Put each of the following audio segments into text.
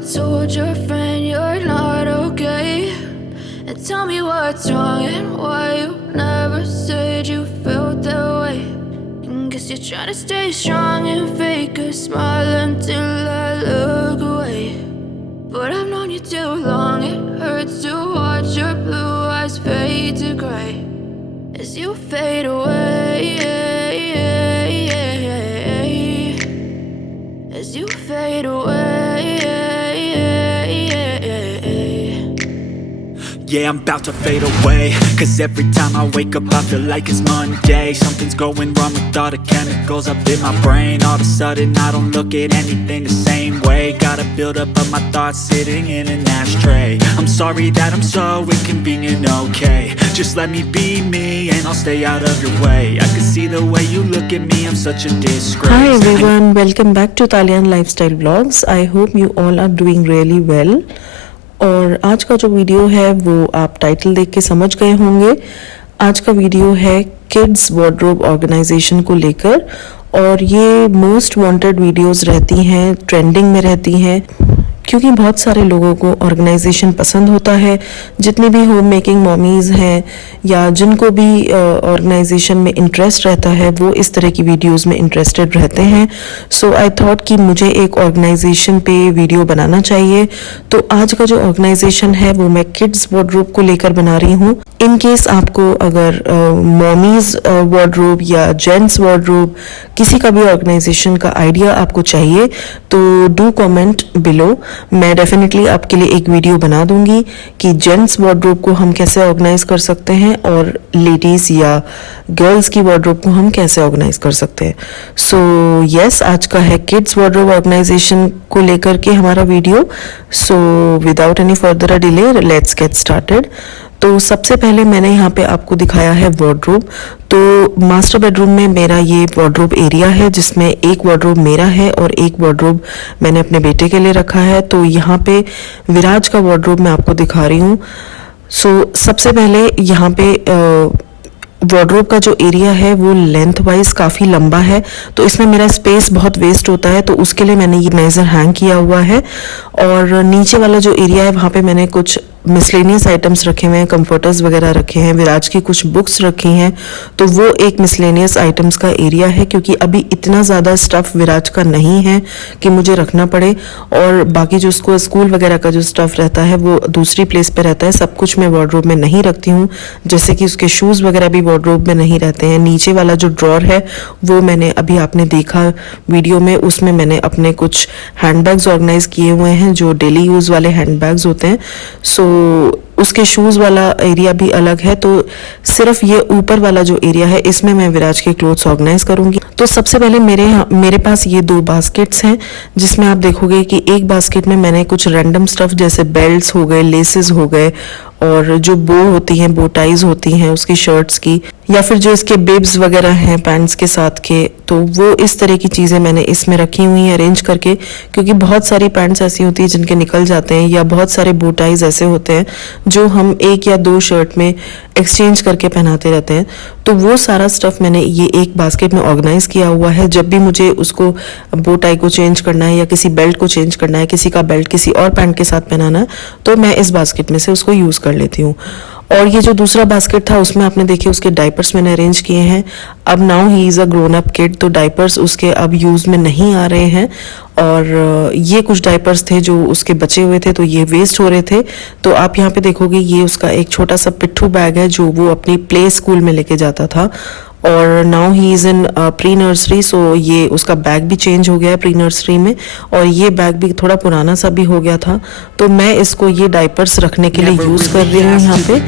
told your friend you're not okay? And tell me what's wrong and why you never said you felt that way. And guess you're trying to stay strong and fake a smile until I look away. But I've known you too long, it hurts to watch your blue eyes fade to gray as you fade away, as you fade away. Yeah, I'm about to fade away, cause every time I wake up I feel like it's Monday. Something's going wrong with all the chemicals up in my brain. All of a sudden I don't look at anything the same way. Got a build up of my thoughts sitting in an ashtray. I'm sorry that I'm so inconvenient, okay? Just let me be me and I'll stay out of your way. I can see the way you look at me, I'm such a disgrace. Hi everyone, welcome back to Italian Lifestyle Vlogs. I hope you all are doing really well. और आज का जो video है वो आप title देख के समझ गए होंगे। आज का वीडियो है किड्स वार्डरोब ऑर्गेनाइजेशन को लेकर, और ये मोस्ट वांटेड वीडियोस रहती हैं, ट्रेंडिंग में रहती हैं, क्योंकि बहुत सारे लोगों को ऑर्गेनाइजेशन पसंद होता है। जितनी भी होम मेकिंग मॉमीज़ हैं या जिनको भी ऑर्गेनाइजेशन में इंटरेस्ट रहता है वो इस तरह की वीडियोस में इंटरेस्टेड रहते हैं। सो आई थॉट कि मुझे एक ऑर्गेनाइजेशन पे वीडियो बनाना चाहिए। तो आज का जो ऑर्गेनाइजेशन है वो मैं किड्स वार्डरोब को लेकर बना रही हूँ। इन केस आपको अगर मॉमीज़ वार्डरोब या जेंट्स वार्डरोब किसी का भी ऑर्गेनाइजेशन का आइडिया आपको चाहिए तो डू कमेंट बिलो। मैं डेफिनेटली आपके लिए एक वीडियो बना दूंगी कि जेंट्स वार्डरोब को हम कैसे ऑर्गेनाइज कर सकते हैं और लेडीज़ या गर्ल्स की वार्डरोब को हम कैसे ऑर्गेनाइज कर सकते हैं। सो यस, आज का है किड्स वार्डरोब ऑर्गेनाइजेशन को लेकर के हमारा video. So without any further delay let's get started. तो सबसे पहले मैंने यहाँ पे आपको दिखाया है वार्डरोब। तो मास्टर बेडरूम में मेरा ये वार्डरोब एरिया है जिसमें एक वार्डरोब मेरा है और एक वार्डरोब मैंने अपने बेटे के लिए रखा है। तो यहाँ पे विराज का वार्डरोब मैं आपको दिखा रही हूँ। सो सबसे पहले यहाँ पे वार्डरोब का जो एरिया है वो लेंथ वाइज काफ़ी लंबा है, तो इसमें मेरा स्पेस बहुत वेस्ट होता है, तो उसके लिए मैंने ये नाइजर हैंग किया हुआ है। और नीचे वाला जो एरिया है वहाँ पे मैंने कुछ मिसलेनियस आइटम्स रखे हुए हैं, कंफर्टर्स वगैरह रखे हैं, विराज की कुछ बुक्स रखी हैं। तो वो एक मिसलेनियस आइटम्स का एरिया है, क्योंकि अभी इतना ज़्यादा स्टफ़ विराज का नहीं है कि मुझे रखना पड़े। और बाकी जो उसको स्कूल वगैरह का जो स्टफ़ रहता है वो दूसरी प्लेस पे रहता है। सब कुछ मैं वार्डरोब में नहीं रखती हूँ, जैसे कि उसके शूज़ वगैरह भी वार्डरोब में नहीं रहते हैं। नीचे वाला जो ड्रॉर है वो मैंने अभी आपने देखा वीडियो में, उसमें मैंने अपने कुछ हैंडबैग्स ऑर्गेनाइज किए हुए हैं जो डेली यूज़ वाले हैंडबैग्स होते हैं। सो उसके शूज़ वाला एरिया भी अलग है। तो सिर्फ ये ऊपर वाला जो एरिया है इसमें मैं विराज के क्लोथ्स ऑर्गेनाइज करूंगी। तो सबसे पहले मेरे पास ये 2 बास्केट्स हैं, जिसमें आप देखोगे कि एक बास्केट में मैंने कुछ रैंडम स्टफ जैसे बेल्ट्स हो गए, लेसेस हो गए, और जो बो होती हैं, बो टाइज होती हैं उसकी शर्ट्स की, या फिर जो इसके बिब्स वगैरह हैं पैंट्स के साथ के, तो वो इस तरह की चीज़ें मैंने इसमें रखी हुई हैं अरेंज करके। क्योंकि बहुत सारी पैंट्स ऐसी होती हैं जिनके निकल जाते हैं, या बहुत सारे बो टाइज ऐसे होते हैं जो हम 1 या 2 शर्ट में एक्सचेंज करके पहनाते रहते हैं। तो वो सारा स्टफ मैंने ये एक बास्केट में ऑर्गेनाइज किया हुआ है। जब भी मुझे उसको बो टाई को चेंज करना है या किसी बेल्ट को चेंज करना है, किसी का बेल्ट किसी और पैंट के साथ पहनाना है, तो मैं इस बास्केट में से उसको यूज़ कर लेती हूँ। और ये जो दूसरा बास्केट था उसमें आपने देखे उसके डाइपर्स मैंने अरेंज किए हैं। अब now he is a grown up kid, तो डाइपर्स उसके अब यूज़ में नहीं आ रहे हैं। और ये कुछ डाइपर्स थे जो उसके बचे हुए थे, तो ये वेस्ट हो रहे थे। तो आप यहाँ पे देखोगे ये उसका एक छोटा सा पिट्ठू बैग है जो वो अपनी प्ले स्कूल में लेके जाता था। और now he is in pre nursery, so ये उसका बैग भी चेंज हो गया है प्री नर्सरी में, और ये बैग भी थोड़ा पुराना सा भी हो गया था। तो मैं इसको ये डाइपर्स रखने के लिए यूज़ कर रही हूँ यहाँ पे।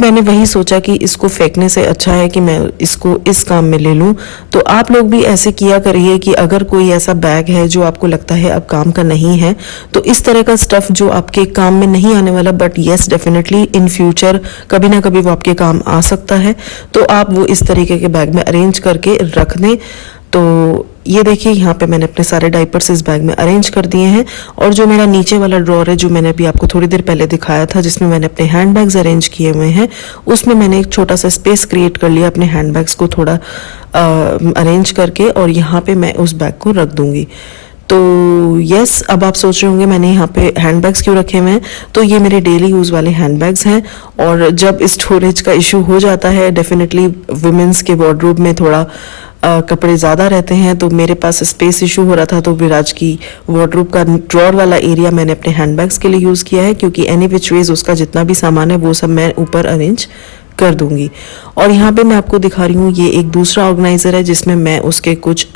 मैंने वही सोचा कि इसको फेंकने से अच्छा है कि मैं इसको इस काम में ले लूं। तो आप लोग भी ऐसे किया करिए कि अगर कोई ऐसा बैग है जो आपको लगता है अब काम का नहीं है, तो इस तरह का स्टफ जो आपके काम में नहीं आने वाला, but yes definitely in future कभी ना कभी वो आपके काम आ सकता है, तो आप वो इस तरीके के बैग में अरेंज करके रख दें। तो ये देखिए यहाँ पे मैंने अपने सारे डाइपर्स इस बैग में अरेंज कर दिए हैं। और जो मेरा नीचे वाला ड्रॉर है, जो मैंने अभी आपको थोड़ी देर पहले दिखाया था, जिसमें मैंने अपने हैंड बैग्स अरेंज किए हुए हैं, उसमें मैंने एक छोटा सा स्पेस क्रिएट कर लिया अपने हैंड बैग्स को थोड़ा अरेंज करके, और यहाँ पे मैं उस बैग को रख दूंगी। तो यस, अब आप सोच रहे होंगे मैंने यहाँ पे हैंड बैग्स क्यों रखे हुए हैं। तो ये मेरे डेली यूज़ वाले हैंड बैग्स हैं, और जब स्टोरेज का इशू हो जाता है, डेफिनेटली वुमेन्स के वार्डरोब में थोड़ा कपड़े ज़्यादा रहते हैं, तो मेरे पास स्पेस इशू हो रहा था, तो विराज की वार्डरोब का ड्रॉर वाला एरिया मैंने अपने हैंड बैग्स के लिए यूज़ किया है, क्योंकि एनी विच वेज उसका जितना भी सामान है वो सब मैं ऊपर अरेंज कर दूंगी। और यहाँ पे मैं आपको दिखा रही हूँ, ये एक दूसरा ऑर्गेनाइजर है जिसमें मैं उसके कुछ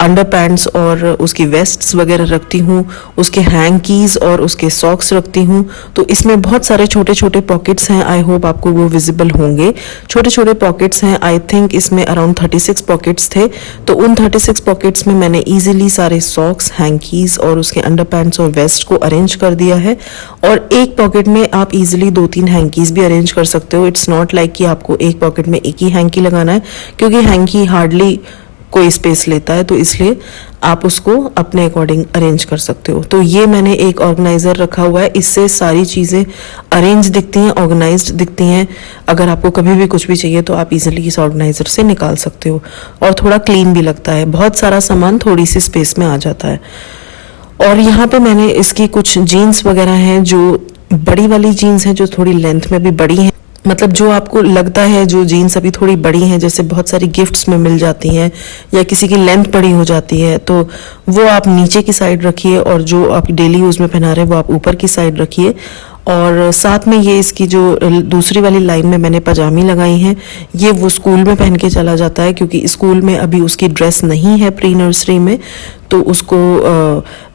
अंडर पैंट्स और उसकी वेस्ट्स वगैरह रखती हूँ, उसके हैंकीज और उसके सॉक्स रखती हूँ। तो इसमें बहुत सारे छोटे छोटे पॉकेट्स हैं, आई होप आपको वो विजिबल होंगे। छोटे छोटे पॉकेट्स हैं, आई थिंक इसमें अराउंड 36 पॉकेट्स थे। तो उन 36 पॉकेट्स में मैंने इजीली सारे सॉक्स, हैंकीज और उसके अंडर पैंट्स और वेस्ट को अरेंज कर दिया है। और एक पॉकेट में आप इजीली 2-3 हैंकीज भी अरेंज कर सकते हो। इट्स नॉट लाइक कि आपको एक पॉकेट में एक ही हैंकी लगाना है, क्योंकि हैंकी हार्डली कोई स्पेस लेता है, तो इसलिए आप उसको अपने अकॉर्डिंग अरेंज कर सकते हो। तो ये मैंने एक ऑर्गेनाइजर रखा हुआ है, इससे सारी चीज़ें अरेंज दिखती हैं, ऑर्गेनाइज्ड दिखती हैं। अगर आपको कभी भी कुछ भी चाहिए तो आप इजीली इस ऑर्गेनाइजर से निकाल सकते हो, और थोड़ा क्लीन भी लगता है, बहुत सारा सामान थोड़ी सी स्पेस में आ जाता है। और यहाँ पे मैंने इसकी कुछ जीन्स वगैरह हैं, जो बड़ी वाली जीन्स हैं, जो थोड़ी लेंथ में भी बड़ी हैं, मतलब जो आपको लगता है जो जीन्स अभी थोड़ी बड़ी हैं, जैसे बहुत सारी गिफ्ट्स में मिल जाती हैं, या किसी की लेंथ बड़ी हो जाती है, तो वो आप नीचे की साइड रखिए, और जो आप डेली यूज़ में पहना रहे हैं वो आप ऊपर की साइड रखिए। और साथ में ये इसकी जो दूसरी वाली लाइन में मैंने पजामी लगाई हैं, ये वो स्कूल में पहन के चला जाता है, क्योंकि स्कूल में अभी उसकी ड्रेस नहीं है प्री नर्सरी में, तो उसको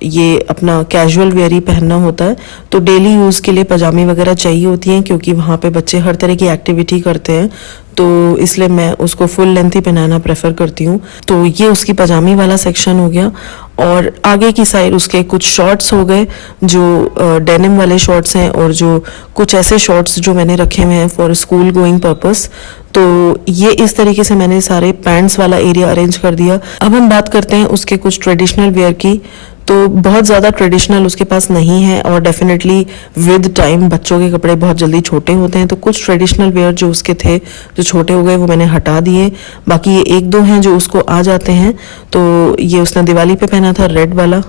ये अपना कैजुअल वेयर ही पहनना होता है। तो डेली यूज़ के लिए पजामी वगैरह चाहिए होती हैं, क्योंकि वहाँ पे बच्चे हर तरह की एक्टिविटी करते हैं, तो इसलिए मैं उसको फुल लेंथ ही पहनाना प्रेफर करती हूँ। तो ये उसकी पजामी वाला सेक्शन हो गया। और आगे की साइड उसके कुछ शॉर्ट्स हो गए, जो डेनिम वाले शॉर्ट्स हैं, और जो कुछ ऐसे शॉर्ट्स जो मैंने रखे हुए हैं फॉर स्कूल गोइंग पर्पस। तो ये इस तरीके से मैंने सारे पैंट्स वाला एरिया अरेंज कर दिया। अब हम बात करते हैं उसके कुछ ट्रेडिशनल वेयर की। तो बहुत ज़्यादा ट्रेडिशनल उसके पास नहीं है, और डेफिनेटली विद टाइम बच्चों के कपड़े बहुत जल्दी छोटे होते हैं, तो कुछ ट्रेडिशनल वेयर जो उसके थे जो छोटे हो गए वो मैंने हटा दिए। बाकी ये 1-2 हैं जो उसको आ जाते हैं। तो ये उसने दिवाली पे पहना था रेड वाला,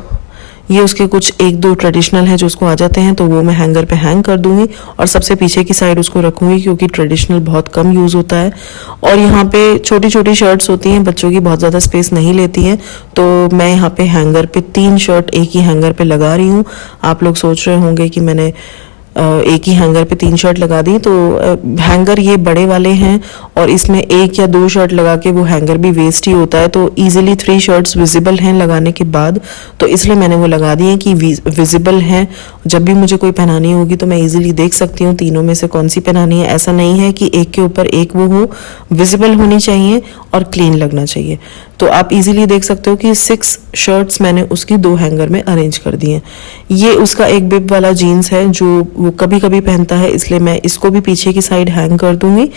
ये उसके कुछ 1-2 ट्रेडिशनल हैं जो उसको आ जाते हैं, तो वो मैं हैंगर पे हैंग कर दूंगी, और सबसे पीछे की साइड उसको रखूंगी, क्योंकि ट्रेडिशनल बहुत कम यूज़ होता है। और यहाँ पे छोटी छोटी शर्ट्स होती हैं, बच्चों की बहुत ज़्यादा स्पेस नहीं लेती हैं, तो मैं यहाँ पे हैंगर पे 3 शर्ट एक ही हैंगर पे लगा रही हूँ। आप लोग सोच रहे होंगे कि मैंने एक ही हैंगर पे 3 शर्ट लगा दी, तो हैंगर ये बड़े वाले हैं, और इसमें 1 या 2 शर्ट लगा के वो हैंगर भी वेस्ट ही होता है, तो इजीली 3 शर्ट्स विजिबल हैं लगाने के बाद, तो इसलिए मैंने वो लगा दिए कि विजिबल हैं। जब भी मुझे कोई पहनानी होगी तो मैं इजीली देख सकती हूँ तीनों में से कौन सी पहनानी है। ऐसा नहीं है कि एक के ऊपर एक वो हो, विजिबल होनी चाहिए और क्लीन लगना चाहिए। तो आप इजीली देख सकते हो कि 6 शर्ट्स मैंने उसकी 2 हैंगर में अरेंज कर दिए। ये उसका एक बिब वाला जीन्स है जो वो कभी कभी पहनता है, इसलिए मैं इसको भी पीछे की साइड हैंग कर दूंगी।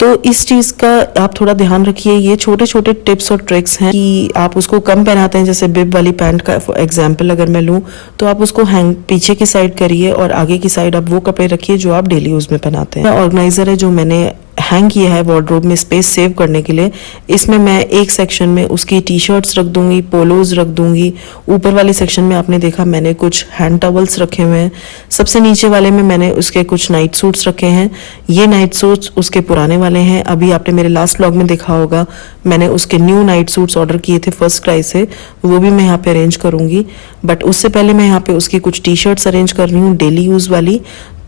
तो इस चीज़ का आप थोड़ा ध्यान रखिए। ये छोटे छोटे टिप्स और ट्रिक्स हैं कि आप उसको कम पहनाते हैं, जैसे बिब वाली पैंट का एग्जाम्पल अगर मैं लूँ, तो आप उसको हैंग पीछे की साइड करिए और आगे की साइड आप वो कपड़े रखिए जो आप डेली यूज़ में पहनाते हैं। ऑर्गेनाइजर है जो मैंने हैंग किया है वार्डरोब में स्पेस सेव करने के लिए। इसमें मैं एक सेक्शन में उसकी टी शर्ट्स रख दूंगी, पोलोज रख दूंगी। ऊपर वाले सेक्शन में आपने देखा मैंने कुछ हैंड टॉवल्स रखे हुए हैं। सबसे नीचे वाले में मैंने उसके कुछ नाइट सूट्स रखे हैं। ये नाइट सूट्स उसके पुराने वाले हैं। अभी आपने मेरे लास्ट व्लॉग में देखा होगा मैंने उसके न्यू नाइट सूट्स ऑर्डर किए थे फर्स्ट क्राई से, वो भी मैं यहाँ पे अरेंज करूंगी। बट उससे पहले मैं यहाँ पे उसकी कुछ टी शर्ट्स अरेंज कर रही हूँ डेली यूज वाली।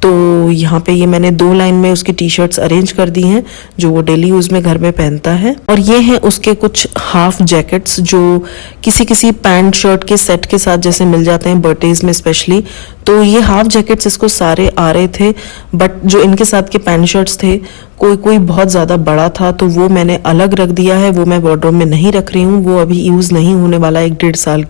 तो यहाँ पे ये मैंने 2 लाइन में उसकी टी शर्ट्स अरेंज कर दी हैं जो वो डेली यूज में घर में पहनता है। और ये हैं उसके कुछ हाफ जैकेट्स जो किसी किसी पैंट शर्ट के सेट के साथ जैसे मिल जाते हैं बर्थडेज में स्पेशली। तो ये हाफ जैकेट्स इसको सारे आ रहे थे, बट जो इनके साथ के पैंट शर्ट्स थे कोई कोई बहुत ज़्यादा बड़ा था तो वो मैंने अलग रख दिया है, वो मैं वार्डरोब में नहीं रख रही हूँ, वो अभी यूज़ नहीं होने वाला 1-1.5 साल,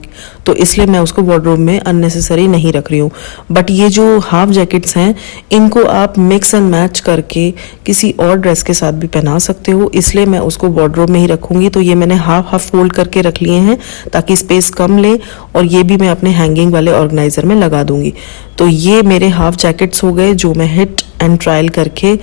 तो इसलिए मैं उसको वार्डरोब में अननेसेसरी नहीं रख रही हूँ। बट ये जो हाफ जैकेट्स हैं इनको आप मिक्स एंड मैच करके किसी और ड्रेस के साथ भी पहना सकते हो, इसलिए मैं उसको वार्डरोब में ही रखूँगी। तो ये मैंने हाफ हाफ फोल्ड करके रख लिए हैं ताकि स्पेस कम ले, और ये भी मैं अपने हैंगिंग वाले ऑर्गेनाइजर में लगा दूंगी। तो ये मेरे हाफ जैकेट्स हो गए जो मैं हिट एंड ट्रायल करके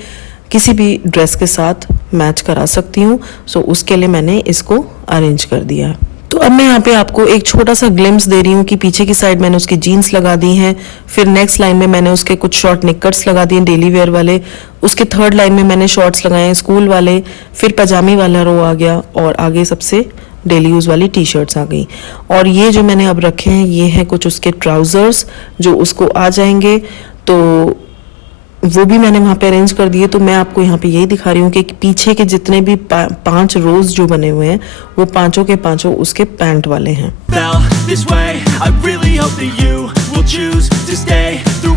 किसी भी ड्रेस के साथ मैच करा सकती हूँ। सो उसके लिए मैंने इसको अरेंज कर दिया है। तो अब मैं यहाँ पे आपको एक छोटा सा ग्लिम्स दे रही हूँ कि पीछे की साइड मैंने उसकी जीन्स लगा दी हैं, फिर नेक्स्ट लाइन में मैंने उसके कुछ शॉर्ट निकर्स लगा दिए डेली वेयर वाले, उसके थर्ड लाइन में मैंने शॉर्ट्स लगाए हैं स्कूल वाले, फिर पजामी वाला रो आ गया, और आगे सबसे डेली यूज़ वाली टी शर्ट्स आ गई। और ये जो मैंने अब रखे हैं ये हैं कुछ उसके ट्राउज़र्स जो उसको आ जाएंगे, तो वो भी मैंने वहाँ पे अरेंज कर दिए। तो मैं आपको यहाँ पे यही दिखा रही हूँ कि पीछे के जितने भी 5 रोज जो बने हुए हैं वो पांचों के पांचों उसके पैंट वाले हैं।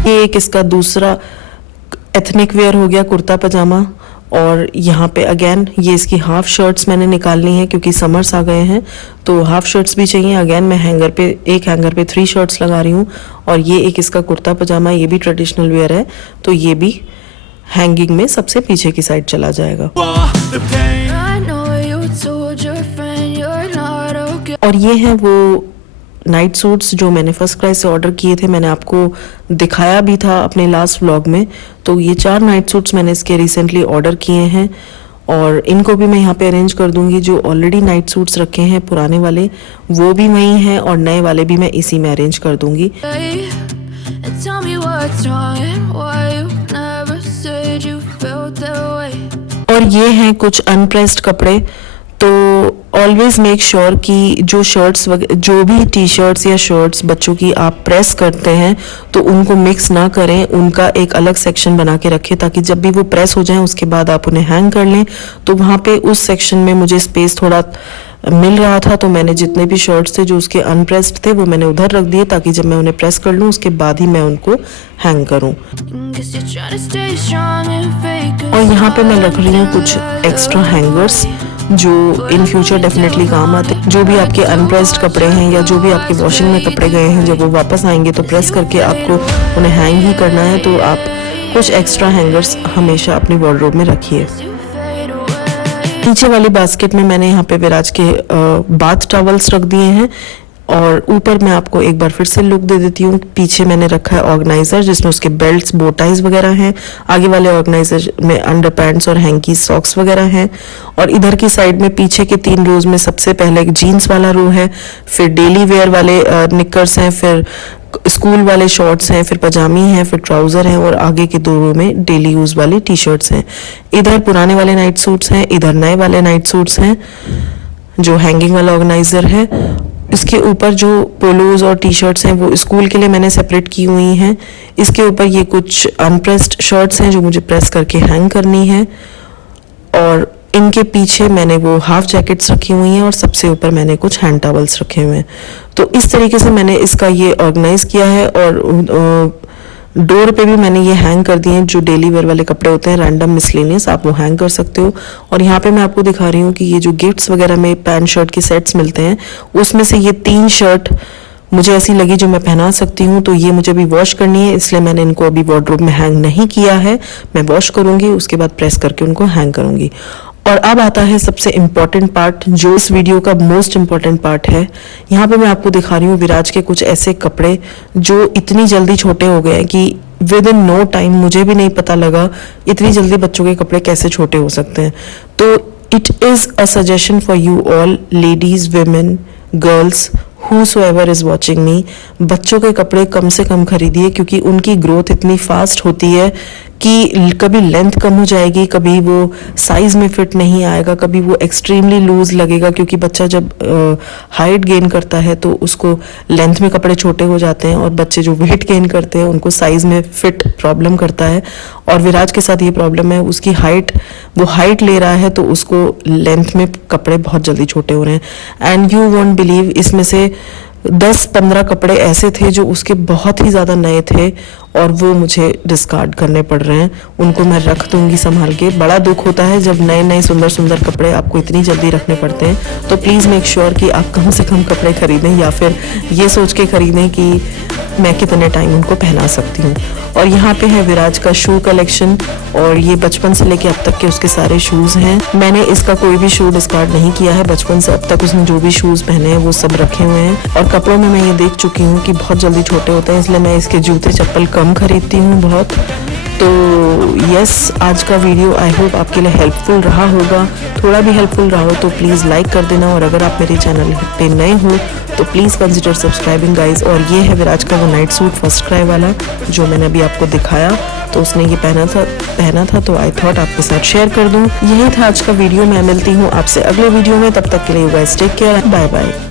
ये एक इसका दूसरा एथनिक वेयर हो गया, कुर्ता पजामा। और यहाँ पे अगेन ये इसकी हाफ शर्ट्स मैंने निकालनी है क्योंकि समर्स आ गए हैं, तो हाफ शर्ट्स भी चाहिए। अगेन मैं एक हैंगर पे 3 शर्ट्स लगा रही हूँ, और ये एक इसका कुर्ता पजामा, ये भी ट्रेडिशनल वेयर है, तो ये भी हैंगिंग में सबसे पीछे की साइड चला जाएगा। और ये है वो नाइट सूट्स जो मैंने फर्स्ट क्राई से ऑर्डर किए थे, मैंने आपको दिखाया भी था अपने लास्ट व्लॉग में। तो ये 4 नाइट सूट्स मैंने इसके रिसेंटली ऑर्डर किए हैं, और इनको भी मैं यहाँ पे अरेंज कर दूंगी। जो ऑलरेडी नाइट सूट्स रखे हैं पुराने वाले वो भी वही हैं, और नए वाले भी मैं इसी में अरेंज कर दूंगी। और ये हैं कुछ अनप्रेस्ड कपड़े। तो ऑलवेज मेक श्योर कि जो शर्ट्स जो भी टी शर्ट्स या शर्ट्स बच्चों की आप प्रेस करते हैं तो उनको मिक्स ना करें, उनका एक अलग सेक्शन बना के रखें ताकि जब भी वो प्रेस हो जाएं उसके बाद आप उन्हें हैंग कर लें। तो वहाँ पे उस सेक्शन में मुझे स्पेस थोड़ा मिल रहा था, तो मैंने जितने भी शर्ट्स थे जो उसके अनप्रेस्ड थे वो मैंने उधर रख दिए ताकि जब मैं उन्हें प्रेस कर लूँ उसके बाद ही मैं उनको हैंग करूँ। और यहाँ पे मैं रख रही हूँ कुछ एक्स्ट्रा हैंगर्स जो इन फ्यूचर डेफिनेटली काम आते हैं। जो भी आपके अनप्रेस्ड कपड़े हैं या जो भी आपके वॉशिंग में कपड़े गए हैं, जब वो वापस आएंगे तो प्रेस करके आपको उन्हें हैंग ही करना है, तो आप कुछ एक्स्ट्रा हैंगर्स हमेशा अपनी वार्डरोब में रखिए। नीचे वाली बास्केट में मैंने यहाँ पे विराज के बाथ टॉवल्स रख दिए हैं, और ऊपर मैं आपको एक बार फिर से लुक दे देती हूँ। पीछे मैंने रखा है ऑर्गेनाइजर जिसमें उसके बेल्ट्स, बोटाइज वगैरह हैं। आगे वाले ऑर्गेनाइजर में अंडर पैंट्स और हैंकी सॉक्स वगैरह हैं। और इधर की साइड में पीछे के 3 रोज में सबसे पहले एक जीन्स वाला रो है, फिर डेली वेयर वाले निकर्स हैं, फिर स्कूल वाले शॉर्ट्स हैं, फिर पजामी हैं, फिर ट्राउजर हैं, और आगे के 2 रो में डेली यूज वाले टी शर्ट्स हैं। इधर पुराने वाले नाइट सूट्स हैं, इधर नए वाले नाइट सूट्स हैं जो हैंगिंग वाला ऑर्गेनाइजर है। इसके ऊपर जो पोलोज और टी शर्ट्स हैं वो स्कूल के लिए मैंने सेपरेट की हुई हैं। इसके ऊपर ये कुछ अनप्रेस्ड शर्ट्स हैं जो मुझे प्रेस करके हैंग करनी है, और इनके पीछे मैंने वो हाफ जैकेट्स रखी हुई हैं, और सबसे ऊपर मैंने कुछ हैंड टॉवल्स रखे हुए हैं। तो इस तरीके से मैंने इसका ये ऑर्गेनाइज किया है। और डोर पे भी मैंने ये हैंग कर दिए हैं जो डेली वेयर वाले कपड़े होते हैं, रैंडम मिसलेनियस, आप वो हैंग कर सकते हो। और यहाँ पे मैं आपको दिखा रही हूँ कि ये जो गिफ्ट्स वगैरह में पैंट शर्ट के सेट्स मिलते हैं उसमें से ये 3 शर्ट मुझे ऐसी लगी जो मैं पहना सकती हूँ, तो ये मुझे अभी वॉश करनी है, इसलिए मैंने इनको अभी वार्डरोब में हैंग नहीं किया है। मैं वॉश करूंगी, उसके बाद प्रेस करके उनको हैंग करूंगी। और अब आता है सबसे इम्पॉर्टेंट पार्ट जो इस वीडियो का मोस्ट इम्पॉर्टेंट पार्ट है। यहाँ पे मैं आपको दिखा रही हूँ विराज के कुछ ऐसे कपड़े जो इतनी जल्दी छोटे हो गए हैं कि विद इन नो टाइम, मुझे भी नहीं पता लगा इतनी जल्दी बच्चों के कपड़े कैसे छोटे हो सकते हैं। तो it is a suggestion for you all ladies, women, girls, whosoever is watching me, बच्चों के कपड़े कम से कम खरीदिए क्योंकि उनकी ग्रोथ इतनी फास्ट होती है कि कभी लेंथ कम हो जाएगी, कभी वो साइज में फिट नहीं आएगा, कभी वो एक्सट्रीमली लूज लगेगा क्योंकि बच्चा जब हाइट गेन करता है तो उसको लेंथ में कपड़े छोटे हो जाते हैं, और बच्चे जो वेट गेन करते हैं उनको साइज में फिट प्रॉब्लम करता है। और विराज के साथ ये प्रॉब्लम है, उसकी वो हाइट ले रहा है तो उसको लेंथ में कपड़े बहुत जल्दी छोटे हो रहे हैं। एंड यू वोंट बिलीव, इसमें से 10-15 कपड़े ऐसे थे जो उसके बहुत ही ज़्यादा नए थे और वो मुझे डिस्कार्ड करने पड़ रहे हैं। उनको मैं रख दूंगी संभाल के। बड़ा दुख होता है जब नए नए सुंदर सुंदर कपड़े आपको इतनी जल्दी रखने पड़ते हैं। तो प्लीज़ मेक श्योर कि आप कम से कम कपड़े खरीदें या फिर ये सोच के खरीदें कि मैं कितने टाइम उनको पहना सकती हूँ। और यहाँ पे है विराज का शू कलेक्शन और ये बचपन से लेके अब तक के उसके सारे शूज़ हैं। मैंने इसका कोई भी शू डिस्कार्ड नहीं किया है। बचपन से अब तक उसने जो भी शूज़ पहने हैं वो सब रखे हुए हैं। और कपड़ों में मैं ये देख चुकी हूँ कि बहुत जल्दी छोटे होते हैं, इसलिए मैं इसके जूते चप्पल कम खरीदती हूँ बहुत। तो यस, आज का वीडियो आई होप आपके लिए हेल्पफुल रहा होगा। थोड़ा भी हेल्पफुल रहा हो तो प्लीज़ लाइक कर देना और अगर आप मेरे चैनल पे नए हो तो प्लीज़ कंसिडर सब्सक्राइबिंग गाइज। और ये है विराज का वो नाइट सूट फर्स्ट क्राई वाला जो मैंने अभी आपको दिखाया, तो उसने ये पहना था तो आई थॉट आपके साथ शेयर कर दूं। यही था आज का वीडियो। मैं मिलती हूँ आपसे अगले वीडियो में, तब तक के लिए you guys take care, bye bye.